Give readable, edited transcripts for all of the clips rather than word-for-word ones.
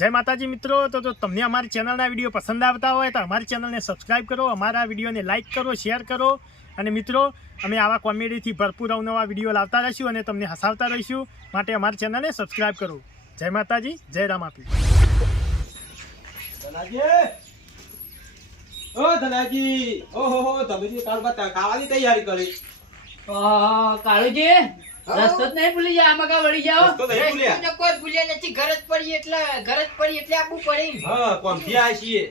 જય માતાજી મિત્રો, તો તમને અમારી ચેનલના વિડીયો પસંદ આવતા હોય તો અમારી ચેનલને સબસ્ક્રાઈબ કરો, અમારા વિડીયોને લાઇક કરો, શેર કરો. અને મિત્રો, અમે આવા કોમેડીથી ભરપૂર અવનવા વિડીયો લાવતા રહીશું અને તમને હસાવતા રહીશું. માટે અમારી ચેનલને સબસ્ક્રાઈબ કરો. જય માતાજી, જય રામાપી. ધનાજી, ઓહો, તમે ખાવાની તૈયારી કરી? કાળુજી, રસ્તો જ નહીં ભૂલી જાય, આમાં કા વળી જાઓ? કોઈ ભૂલ્યા નથી. ઘર જ પડી એટલે આપવું પડે. હા, કોમથી આયા છીએ.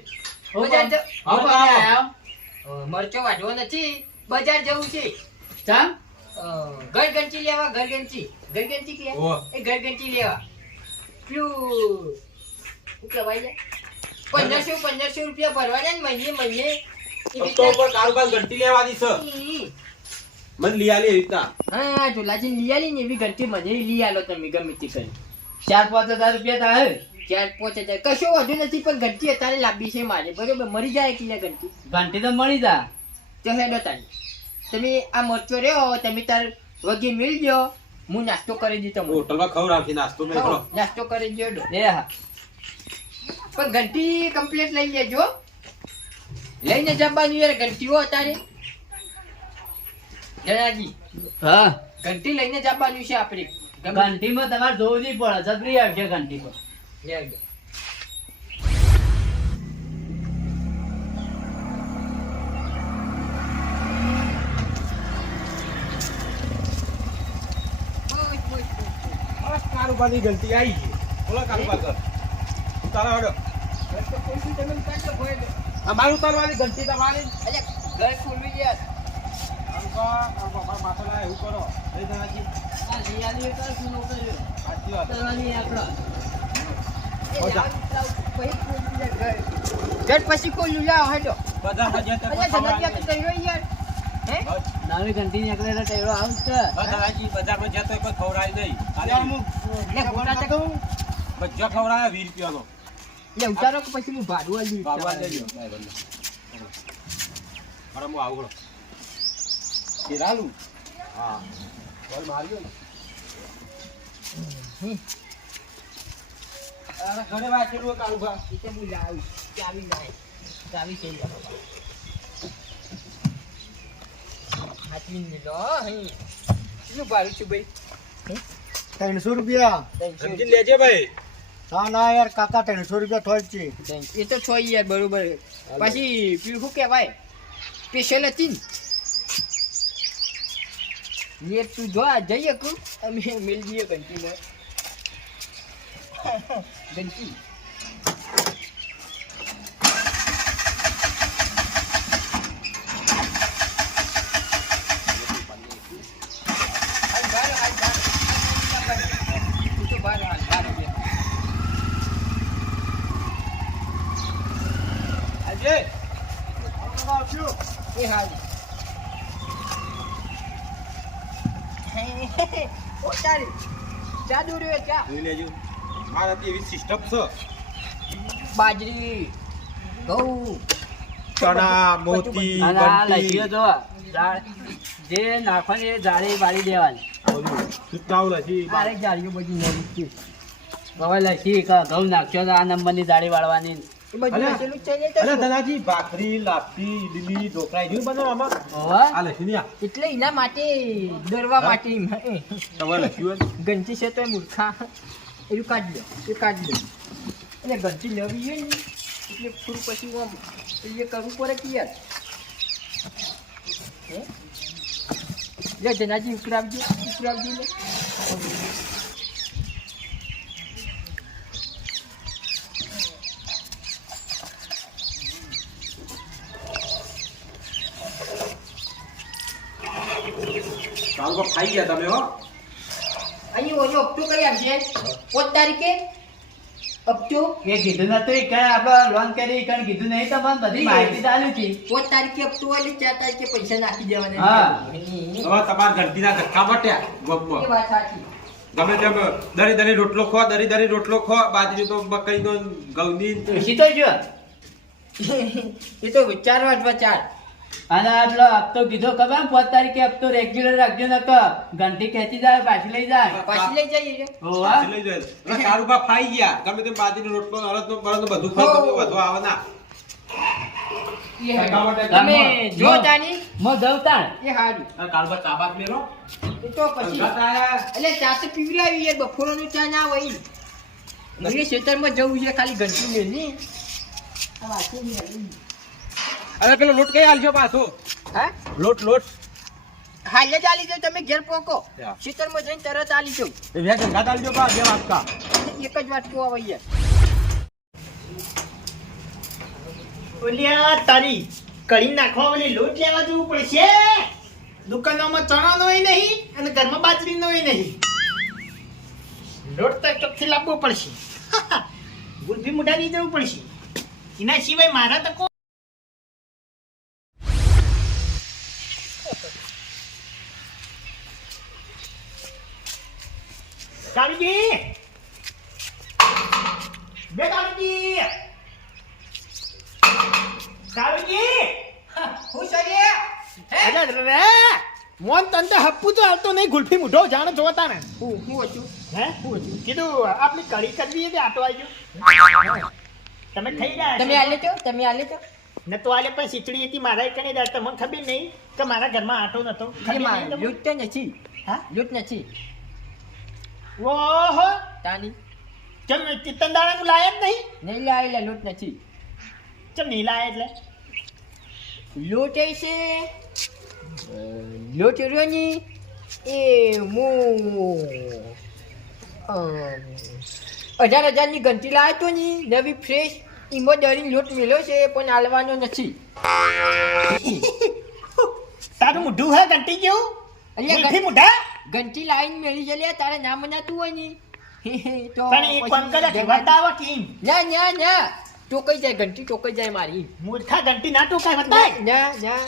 મરચો વાઢવો નથી, બજાર જવું છે. ચાલ ઘરઘંટી લેવા. ઘરઘંટી કે એ ઘરઘંટી લેવા. પેલું શું કહેવાય, 1500 રૂપિયા ભરવાના ને મહિને. તો ઉપર કારોબાર ઘંટી લેવાની છે. મને લઈ આલી એવી રીતના. હા, ઝોલાજી લઈ આલી ને એવી ઘંટી મને લઈ આલો તમે ગમે તે કરી. 4-5 હજાર રૂપિયા થાય. 4-5 હજાર કશો વધુ નથી, પણ ઘંટી અત્યારે લાંબી છે મારે. બરોબર, મરી જાય એટલે ઘંટી ઘંટી તો મળી જા. તો હેડો તારી તમે આ મરચો રહ્યો, તમે તાર વગી મિલ દો, હું નાસ્તો કરી દી. તમે હોટલમાં ખવડાવતી નાસ્તો નહીં કરો. નાસ્તો કરી દો. એ હા, પણ ઘંટી કમ્પ્લીટ લઈ લેજો. લઈને જવાનું યાર ઘંટીઓ અત્યારે. જયાજી, હા, ઘંટી લઈને જવાનું છે આપણે. ઘંટીમાં તમારે જોવું નહીં પડે, છત્રી આવશે ઘંટી પર. લેજો. બસ કારોબારની ઘંટી આવી છે. બોલો કારોબાર કર. ઉતારો હેડો. અમારું ઉતારવાની ઘંટી તમારી. ઘર ખોલવી યાર. કારોબાર માથે લાય એવું કરો. એ ધનાજી. આ લઈ આલી તો શું નો કર્યો. સાચી વાત. કરવાની આપણો. મજા. ઘર પછી ખોલ્યું લાવ હેડો. બધા મજા તો જનતિયા તો કર્યો યાર. હે નવી ઘંટી નીકળે તો ટેરો આવશે. ધનાજી બજારમાં જતો કોઈ ખવડાય નહીં. લે ગોટા તો કહું. બધા ખવડાયા 20 રૂપિયાનો. લે ઉતારો કે પછી હું ભાડું આલી. બાબા લેજો. અરે હું આવું. કેરાલું. હા. બોલ માર્યો. અરે ઘરે વાંચેલું કાળુભા. એટલે હું લાવી. ચાવી લાય. ચાવી છે યાર. હાથમી ને લો હે. શું ભાડું છે ભાઈ? 300 રૂપિયા. સમજી લેજે ભાઈ. ના યાર કાકા 300 રૂપિયા થોડ છે. એ તો છો યાર બરોબર. પછી પેલું શું કહેવાય, સ્પેશિયલ હતી ને તું જો આ જઈએ કુ અમે મિલ જઈએ ઘંટી ને ઘંટી. આજે એ હાલ ઓ તારી ચા દોર્યો ચા. જોઈ લેજો. મારા એવી સિસ્ટમ છે. બાજરી, ઘઉં, ચણા, મોતી, અને ઘંટી. લખીઓ જો જે નાખવાની એ જાળી વાળી દેવાની. સુતાવ લખી. આરે જાળીઓ બધી નવી છે. હવે લખી કે ઘઉં નાખ્યો તો આ નંબરની જાળી વાળવાની. એ બધું અરે, લખેલું જ છે ને અરે તો. ધનાજી ભાખરી, લાપસી, ઇડલી, ઢોકળા જેવું બનાવવામાં હોવે. આ લખી નહીં. એટલે એના માટે દરવા માટે તમારે લખ્યું હોય ને? ઘંટી છે તો મૂર્ખા એવું કાઢી લો. એ કાઢી લો. એટલે ઘંટી નવી હોય ને એટલે થોડું પછી આમ એ કરવું પડે કે યાર. હે લે જનાજી ઉકરાવજો લે. કાળુભા ખાઈ ગયા તમે હો. અહીં ઓજો હપ્તો કઈ આવશે 5 તારીખે હપ્તો. એ કીધું નતું કે આપણે લોન કરી કણ કીધું નહીં તમને બધી માહિતી ચાલુ હતી. 5 તારીખે હપ્તો હોય 4 તારીખે પૈસા નાખી દેવાના. હા. હવે તમારા ઘંટીના ધક્કા મટ્યા ગોપમાં. એ વાત સાચી. ગમે તેમ દરી રોટલો ખો, દરી રોટલો ખો, બાજરી તો મકઈનો, ઘઉંની. શીતો જો એ તો 4 વાટવા 4. અને આટલો હપ્તો કીધો ખબર 5 તારીખે હપ્તો રેગ્યુલર રાખજો ન તો ઘંટી ખેંચી જાય પાછી લઈ જાય પાછી લઈ જઈએ છે. હોવા પાછી લઈ જાય. પેલા કારુબા ખાઈ ગયા ગમે તેમ બાજરીનો રોટલો અડદનો બળદનો બધું ખાઈ ગયું, વધુ આવે ના એ હારું. તમે જો જાની મો જવતા એ હારું. કારુબા ચા બાદ મેલો એ તો પછી એટલે ચા તો પીવડાવી યાર, બપોરનો ચા ના હોય. મને ખેતરમાં જવું છે ખાલી ઘંટી લેની. આ વાંચી નહીં આવી. અરે પેલો લોટ કઈ આલજો પાછો હા લોટ હાલે જ આલી દો, તમે ઘેર પોકો હા. ખેતરમાં જઈને તરત આલી દો. એ વ્યા ગંગા આલજો પા બે વાટકા એક જ વાટકો આવે યાર. ઓલિયા તારી કઢી નાખવા ઓલી લોટ લેવા જવું પડશે. દુકાનોમાં ચણાનોય નહીં અને ઘરમાં બાજરીનોય નહીં. લોટ તો ચોખ્ખી લાવવો પડશે. ગુલફી મુઢાની જવું પડશે. એના સિવાય મારા તો કાળજી બે કાળજી કાળજી હું સરીએ અરે રે મોન તંતે હપ્પુ તો આવતો નહીં. ગુલ્ફી મુઢો જાણ જોતા ને હું હતું હે કીધું આપણી કઢી કરવી હતી આટો આવ્યો તમે ખાઈ રહ્યા તમે આલે તો તમે આલે તો ને તો આલે પણ ખીચડી હતી મારા એકને દાળ તમને ખબર નહીં કે મારા ઘરમાં આટો નતો ખબર એમાં નહીં તમને? લૂંટ તો નથી. હા લૂંટ નથી ઓહો તાની ચમ ચિત્તન દાડાનું લાયા જ નહીં. નહીં લાવેલા લૂંટ નથી. ચમ નહીં લાયા એટલે લોટ એ છે લોટ રોની એ હું 18,000ની ઘંટી લાવ્યો તો ની નવી ફ્રેશ ઈમોદરી લોટ મેલ્યો છે પણ હાલવાનો નથી. તારું મુઢું હે ઘંટી જેવું અલ્યા ગુલ્ફી મુઢા ઘંટી લાઈન મેળી જલ્યા તારે ના મનાતું હોય ની તો પણ એ કોણ કરે બતાવો કેમ ના ના ના ટોકાઈ જાય ઘંટી ટોકાઈ જાય મારી. મૂર્ખા ઘંટી ના ટોકાય બતાય ના ના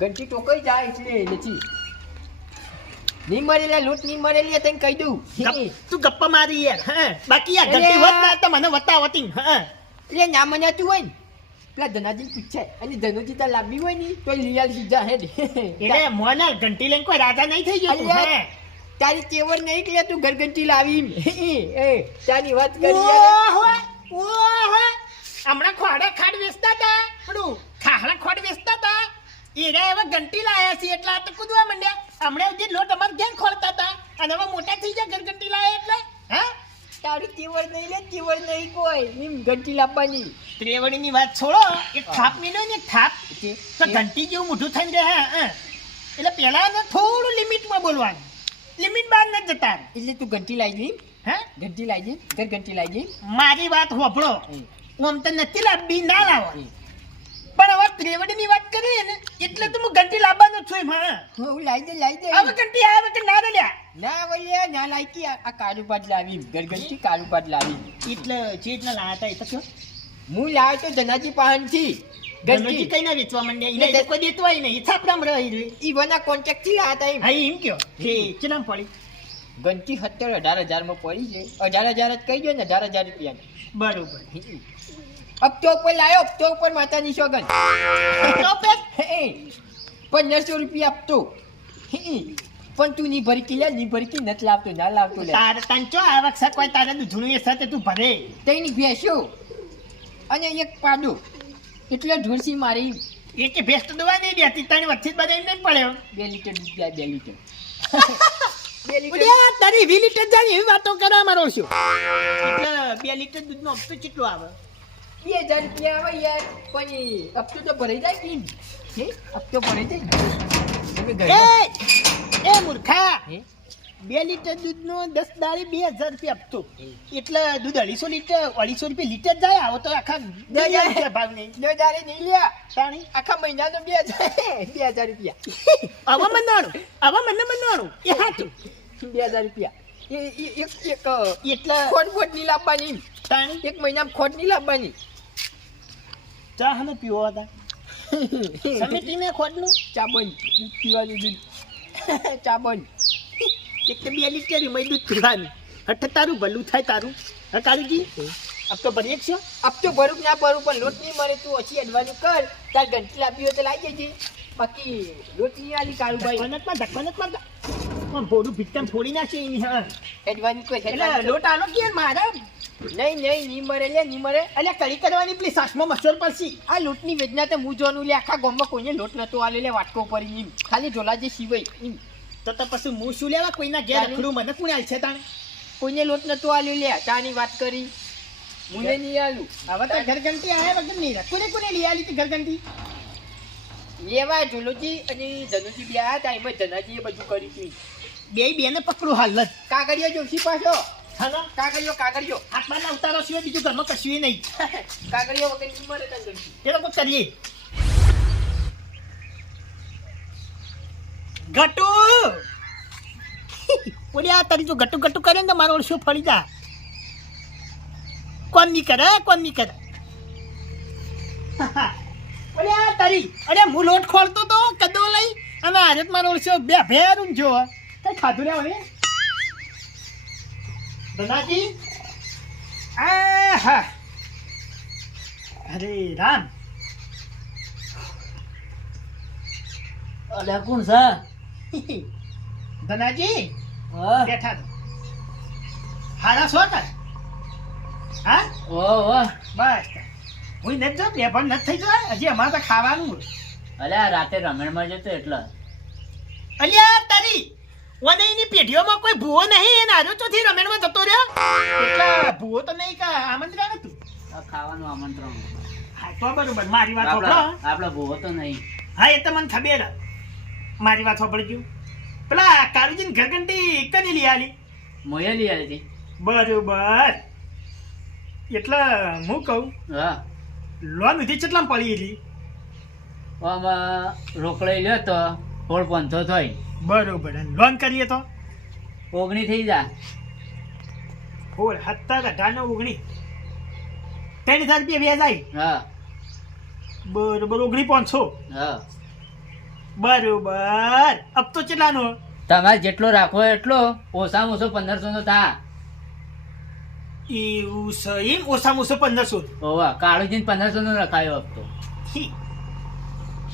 ઘંટી ટોકાઈ જાય એટલે નથી. નહીં મરેલા લૂંટ નહીં મરેલી તને કહી દઉં. તું ગપ્પા મારી યાર હા બાકી યાર ઘંટી હોત ના તો મને બતાવતી હા એટલે ના મનાતું હોય ને પેલા ધનાજી પૂછાય અને ધનુજી તાર લાંબી હોય ને તો લીયાલ બીજા હે એટલે મોના ઘંટી લઈને કોઈ રાજા નહીં થઈ ગયો તું, અલ્યા, હે તારી તેવર નહીં કે તું ઘરઘંટી લાવી એ તારી વાત કરી યાર. ઓહો ઓહો હમણાં ખોડા ખાડ વેચતા હતા પેલું ખાહડા ખોડ વેચતા હતા એરા એવા ઘંટી લાયા છે એટલે આ તો કૂદવા માંડ્યા હમણાં જે લોટ અમારે ક્યાં ખોલતા હતા અને હવે મોટા થઈ ગયા ઘર ઘંટી લાયા એટલે હા તારી તેવર નહીં લે તેવર નહીં કોઈ એમ ઘંટી લાવવાની. ત્રેવડીની વાત છોડો એક થાપ મિલ્યો ને એક થાપ કે તો ઘંટી જેવું મોઢું થઈને રહે હા એટલે પેલા ને થોડું લિમિટમાં બોલવાનું લિમિટ બહાર ન જતા એટલે તું ઘંટી લાવી દે હે ઘંટી લાવી દે ઘર ઘંટી લાવી દે. મારી વાત હોભળો આમ તો નથી લાવવી ના લાવો પણ હવે ત્રેવડીની વાત કરીએ ને એટલે તો હું ઘંટી લાવવાનો છું એમ હા હું લાવી દે હવે ઘંટી આવે કે ના લ્યા ના વલ્યા ના લાયકી આ કાળુપાટ લાવી ઘરઘંટી કાળુપાટ લાવી. એટલે જે એટલા લાયા હતા એ તો કયો હું લાવ્યો તો ધનાજી પાસેથી ઘંટી ઘંટી કઈ ના વેચવા માંડ્યા એને તો કોઈ દેતો હોય નહીં છાપડામ રહી રહી ઈવના કોન્ટેક્ટ થી લાવ્યા હતા એમ. હા એમ કયો કે ચલામ પડી ઘંટી 17,000 માં પડી છે 18,000 જ કહી દો ને 18,000 રૂપિયા. બરોબર હપ્તો ઉપર લાવ્યો હપ્તો ઉપર માતાની સોગન તો પેક 1500 રૂપિયા હપ્તો પણ તું ની ભરી કે ની ભરી કે નથી લાવતો ના લાવતો લે તારે તંચો આ વખત કોઈ તારે દૂધનું એ સાથે તું ભરે તઈની ભેંસો અને એક પાડો એટલે ઢોરસી મારી એ કે ભેસ્ટ દવા નહીં દેતી તને વચ્ચે જ બધા નહીં પડ્યો 2 લીટર દૂધ જાય 2 લીટર 2 લીટર ઉડ્યા તારી 20 લીટર જાય એવી વાતો કરવા મારો છું એટલે 2 લીટર દૂધનો હપ્તો કેટલો આવે 2,000 રૂપિયા આવે યાર પણ હપ્તો તો ભરાઈ જાય કે હે હપ્તો ભરાઈ જાય તમે ઘરમાં એ મૂર્ખા હે 2 લીટર દૂધનો 10 દાડી 2,000 રૂપિયા આપતો એટલે દૂધ 250 લીટર 250 રૂપિયા લીટર જાય આવો તો આખા 2,000 રૂપિયા ભાવ નહીં 2,000 નહીં લ્યા તાણી આખા મહિનાનો 2,000 રૂપિયા આવા મનવાનું એ હાચું 2,000 રૂપિયા એક એટલે ખોટ ની લાવવાની તાણી એક મહિનામાં ખોટ ની લાવવાની ચા હને પીવો હતા સમિતિને ખોટનું ચા બંધ દૂધ પીવાનું દૂધ ચા બંધ એક તો 2 લીટર એમાં દૂધ પીવાનું હઠ તારું ભલું થાય તારું હા કાળુજી अब तो ભરીએ જ છે. અબ તો ભરું કે ના ભરું પણ લોટ નહીં મળે તું ઓછી એડવાનું કર તાર ઘંટી લાવી હોય તો લાવી જજે બાકી લોટ નહીં આલી કાળુભાઈ ધક્કોનતમાં પણ ભોળું ભીતમ ફોડી નાખે એની. હા એડવાનું કોઈ એટલે લોટ આલો કે મારે નહીં મરે લે નહીં મરે એટલે કડી કરવાની પેલી સાસમાં મસોર પડશે. આ લોટની વેદના તો હું જોવાનું લે આખા ગામમાં કોઈને લોટ નતો આલ્યો લે વાટકો પડી એમ ખાલી ઢોલા જે સિવાય એમ તો પછી હું શું લેવા કોઈના ઘેર તારે? રખડું મને કોણ આલશે તાણે? કોઈને લોટ નતો આલ્યો લે તાની વાત કરી મુને નહીં આલું હવે તો ઘરઘંટી આયા વગર નહીં રહે. કોને લઈ આલી હતી ઘરઘંટી? લેવા ઝોલોજી અને ધનુજી બે આયા તા એમાં ધનાજીએ બધું કર્યું હતું બેને પકડું હાલ જ. કાગળિયો જોશી પાછો હાલો કાગળિયો હાથમાં ના ઉતારો સિવાય બીજું ઘરમાં કશું નહીં. કાગળિયો વગર નહીં મરે તને ગમતી. એ લોકો કરીએ ગટુ ઓલી આ તારી જો ગટુ કરે ને તો મારો ઓળશો ફળી જા. કોણ નહીં કરે ઓલી આ તારી અરે હું લોટ ખોલતો તો કદો લઈ અને આજે જ મારો ઓળશો બે ભેરું જો કઈ ખાધું લે હવે ધનાજી. આહા અરે રામ અલ્યા કોણ છે? ધનાજી હા બેઠા તો હારા છો તાર? હા ઓ બસ હું નથી જો બે પણ નથી થઈ જાય હજી અમારે તો ખાવાનું. અલ્યા રાતે રમણમાં જતો એટલે અલ્યા તારી વનઈની પેઢીઓમાં કોઈ ભૂવો નહીં એને આજો ચોથી રમેણમાં જતો રહ્યો એટલે ભૂવો તો નહીં કા આમંત્રણ હતું. આ ખાવાનું આમંત્રણ. હા તો બરોબર મારી વાત સાંભળો. આપડે ભૂવો તો નહીં. હા એ તો મને ખબર મારી વાત સાંભળજો. પેલા કાળુજીને ઘરઘંટી કદી લઈ આલી? મોયે લઈ આવી હતી. બરોબર એટલે હું કહું હા લોન ઉધી કેટલામાં પડી હતી? આમાં રોકડાઈ લ્યો તો 500 થઈ. બરોબર અને લોન કરીએ તો 19 થઈ જા. 17, 18, 19 3,000 રૂપિયા વ્યાજ આવી. હા બરોબર 19,500. હા બરોબર અબ તો કેટલાનો? તમારે જેટલો રાખવો એટલો ઓછામાં ઓછો 1500 નો થા. એવું છે એમ? ઓછામાં ઓછો 1,500. ઓવા કાળુજીને 1500 નો રખાયો હપ્તો. ઠીક.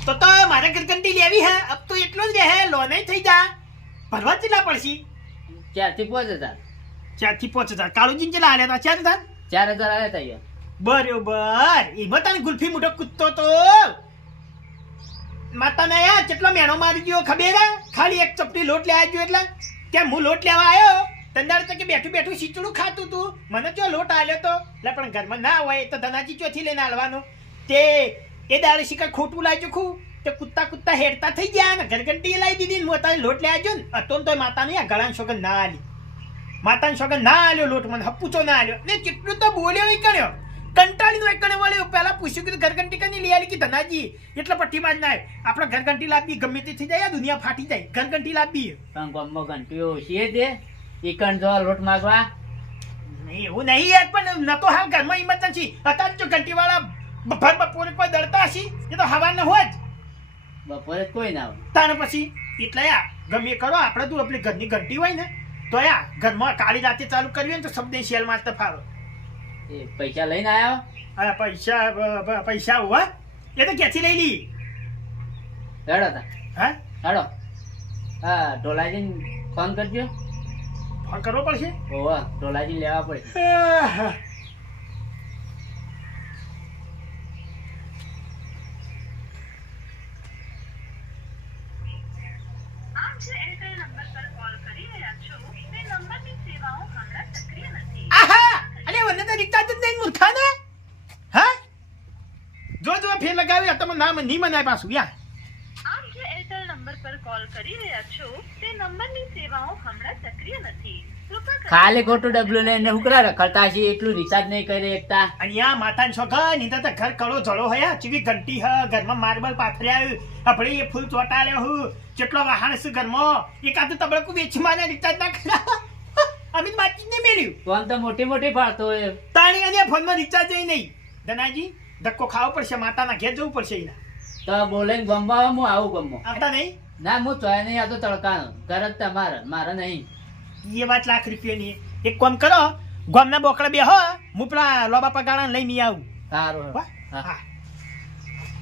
તો મારે ઘરઘંટી લેવી હે અબ તો એટલો જ રહે લોન થઈ જા. ભરવા કેટલા પડશે? 4 થી 5000. 4 થી 5,000. કાળુજી કેટલા આલ્યા હતા? 4,000. 4000 આવ્યા તા યાર. બરોબર એમાં તને ગુલ્ફી મોટો કૂદતો તો માતાને યાર કેટલો મેણો મારી ગયો ખબર હે? ખાલી એક ચપટી લોટ લેવા ગયો એટલે કે હું લોટ લેવા આવ્યો તંદાર તો કે બેઠું શીચડું ખાતું તું મને જો લોટ આલ્યો તો એટલે પણ ઘરમાં ના હોય તો ધનાજી ચોથી લઈને આલવાનો તે એ દાડે શીખર ખોટું લાગ્યું ખું તે કૂદતા હેડતા થઈ ગયા ને ઘરઘંટી લાવી દીધી ને મોતાને લોટ લેવા ગયો ને હતો ને તો માતાને આ ગળાની સોગન ના આલી માતાની સોગન ના આલ્યો લોટ મને હપ્પુચો ના આલ્યો ને કેટલું તો બોલ્યો ઈ કર્યો કંટાળીનો એક કણે વળ્યો પહેલા પૂછ્યું કે ઘરઘંટી કની લઈ આલી કે ધનાજી એટલે પટ્ટીમાં જ ના આપણે ઘરઘંટી લાવવી ગમે તે થઈ જાય દુનિયા ફાટી જાય ઘરઘંટી લાવવી પણ ગામમાં ઘંટીઓ ઓછી દે ઈકણ જો લોટ માંગવા નહીં એવું નહીં યાર પણ નતો હાલ ઘરમાં ઇમરજન્સી અત્યારે જો ઘંટી વાળા બપોરે કોઈ દળતા હશી એ તો હવા ન હોય જ બપોરે કોઈ ના હોય. તારે પછી એટલે યાર ગમે કરો આપણે તું આપણી ઘરની ઘંટી હોય ને તો યાર ઘરમાં કાળી રાતે ચાલુ કરવી હોય ને તો શબ્દ શેલ મારતા ફાવે. એ પૈસા લઈને આવ્યો. અરે પૈસા હોવા એ તો ક્યાંથી લઈ લી? હેડો તા હા હેડો. હા ઢોલાજીને ફોન કરજો. ફોન કરવો પડશે. ઓવા ઢોલાજી લેવા પડે. આપ જે એરટેલ નંબર પર કોલ કરી રહ્યા છો તે નંબરની સેવાઓ હમણાં સક્રિય નથી. આહા અલે વને તો રિચાર્જ જ નહીં મૂર્ખા ને. હા જો ફેર લગાવ્યા તમે નામ નહીં મનાય પાછું યાર. આપ જે એરટેલ નંબર પર કોલ કરી રહ્યા છો તે નંબરની સેવાઓ હમણાં સક્રિય નથી. કૃપા કરી ખાલી ખોટું ડબલું લઈને ઉકરા રખડતા છે એટલું રિચાર્જ નહીં કરી એકતા. અહીંયા માતાન છોકરા ની તો ઘર કડો જળો હયા ચીવી ઘંટી હ ઘરમાં માર્બલ પાથર્યા આપણે એ ફૂલ ચોટાડ્યો હું કેટલો વાહણ છે ઘરમાં એકાદ તબડકું વેચી માને રિચાર્જ ના કરા અમિત બાતચીત નહીં મેળ્યું ફોન તો મોટી ફાળતો હોય. તાણી અને ફોનમાં રિચાર્જ નહીં. ધનાજી ધક્કો ખાવો પડશે માતાના ઘેર જવું પડશે એના તો બોલે ગમવા હું આવું ગમો આવતા નહીં. ના હું ચોય નહીં આવતો તડકાનો ઘર જ તમારે મારે નહીં. એ વાત લાખ રૂપિયાની એક કામ કરો ગામના બોકડા બે હો હું પેલા લોબા પગાળા લઈને આવું સારું હો? હા હા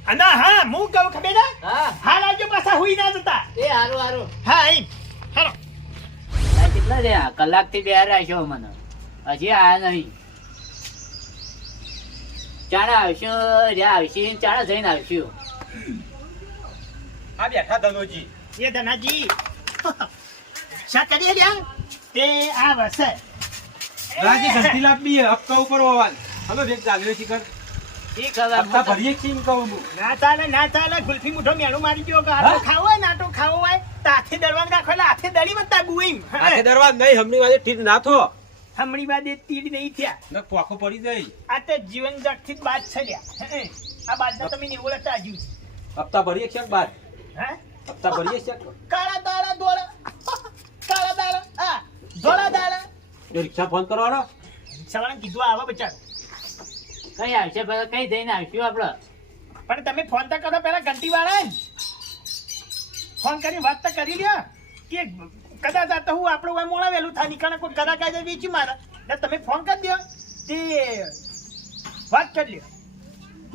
અને હા હું કહું ખબર ને હા હાલ આવજો પાછા હુઈ ના જતા એ હારું હારું હા એમ હાલો આ કેટલા રહ્યા કલાકથી બે રાખ્યો મને હજી આયા નહીં ચાણા આવશું જ્યાં આવશે ચાણા જઈને આવશું આ બેઠા ધનોજી એ ધનાજી શા કરીએ લ્યા તે આ વસે રાજી ઘંટી લાગી હપ્તા ઉપર હોવાલ હલો વેગ જાગ્યો શિખર ઈ ખબર હપ્તા ભરીએ છીએ એમ કહું હું ના ચાલે ગુલ્ફી મુઠો મેળું મારી ગયો કે આટો ખાવો હોય ને આટો ખાવો હોય તો હાથે દળવાનું રાખો એટલે હાથે દળી વત્તા ગુઈમ આખે દરવાજ નહીં હમણી વાજે ઠીક ના થો હમણી બાદ એ તીડ નહીં થયા ને પોખો પડી જાય આ તો જીવન જગથી જ બાદ છે લ્યા આ બાદના તમે નહીં ઓળખતા હજુ હપ્તા ભરીએ છે બાદ હે હપ્તા ભરીએ છે કાળા દાડા ધોળા કાળા દાડા આ ધોળા દાડા એ રિક્ષા ફોન કરવાનો સવારે કીધું આવા બચાર કઈ આવશે પેલા કઈ જઈને આવશું આપડે પણ તમે ફોન તો કરો પેલા ઘંટી વાળા ફોન કરી વાત તો કરી લ્યો કે કદાચ આ તો હું આપણું હોય મોડા વહેલું થાય નીકળે કોઈ કદાચ આજે વેચી મારે એટલે તમે ફોન કરી દો તે વાત કરી લ્યો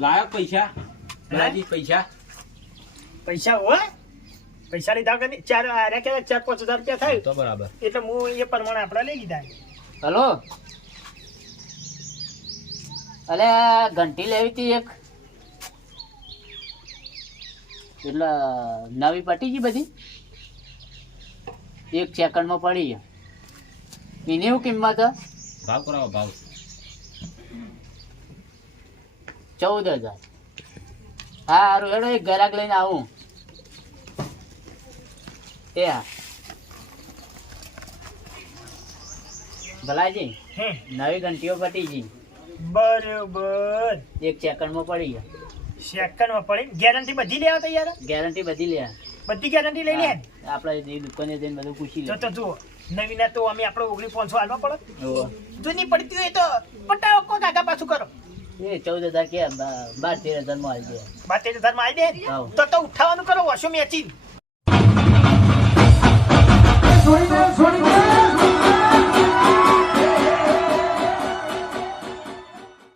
લાયો પૈસા રાજી પૈસા પૈસા હોય પૈસા લીધા કે ચાર આરે કે 4-5 હજાર રૂપિયા થાય તો બરાબર એટલે હું એ પ્રમાણે આપણે લઈ લીધા હલો અલે ઘંટી લેવી હતી એક એટલે નવી પટી ગઈ બધી 1 સેકન્ડમાં પડી ગઈ એની શું કિંમત ભાવ કરાવો ભાવ 14,000 હા સારું હેડો એક ગ્રાહક લઈને આવું એ હા ભલાજી હે નવી ઘંટીઓ પટી ગઈ બરોબર 1 સેકન્ડમાં પડી ગઈ સેકન્ડમાં પડી ગેરંટી બધી લેવા તૈયાર ગેરંટી બધી લે બધી ગેરંટી લઈ લે આપણે એ દુકાને જઈને બધું પૂછી લે તો જુઓ નવી ના તો અમે આપણે 19,500 હાલવા પડે ઓહો. જૂની પડતી હોય તો પટાવો કો કાકા પાછું કરો એ 14,000 કે 12-13,000 માં આવી જાય 12,000 માં આવી દે હાઉ. તો ઉઠાવવાનું કરો વોશો મેચિંગ